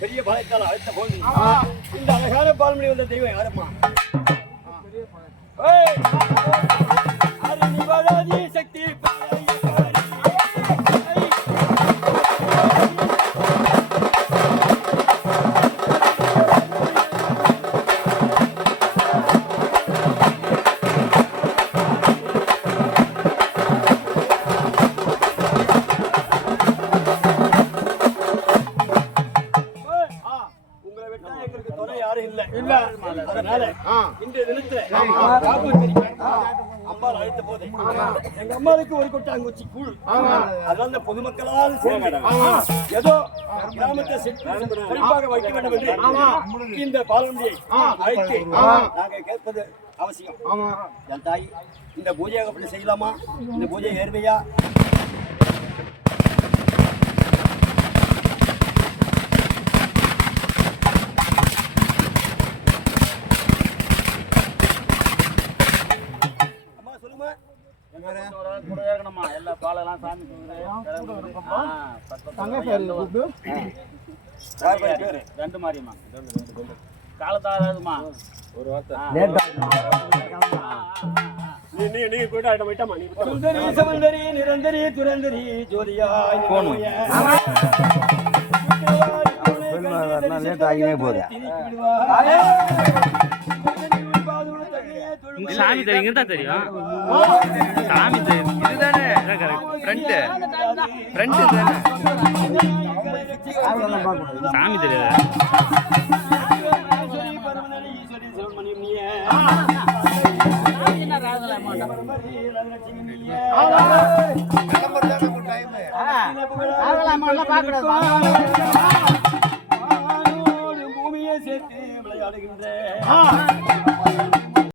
பெரிய பாலத்தால் அழைத்த போது இந்த அழகான பால்மணி வந்த தெய்வம் யாரம்மா அதனால இன்றைய தினத்துல அழைத்த போது எங்க அம்மாவுக்கு ஒரு கொட்டாங்குச்சி கூழ் அதனால பொதுமக்களால் ஏதோ கிராமத்தை சென்று வைக்க வேண்டும் என்று இந்த பாலண்டியை அழைத்து நாங்கள் கேட்பது அவசியம் என் தாய் இந்த பூஜையை அப்படி செய்யலாமா? இந்த பூஜை ஏர்மையா ரெண்டு மாறியம்மா காலத்தாராதுமா? ஒரு சுந்தரி நிரந்தரி துரந்தரி ஜோதியாய். லேட் ஆகினே போகுது சாமி தெரியும் தான் தெரியும். சாமி தெரியும். இதுதானே? ஃப்ரண்ட் ஃப்ரண்ட் தானே? சாமி தெரியாது? பூமியை சேர்த்து விளையாடுகின்ற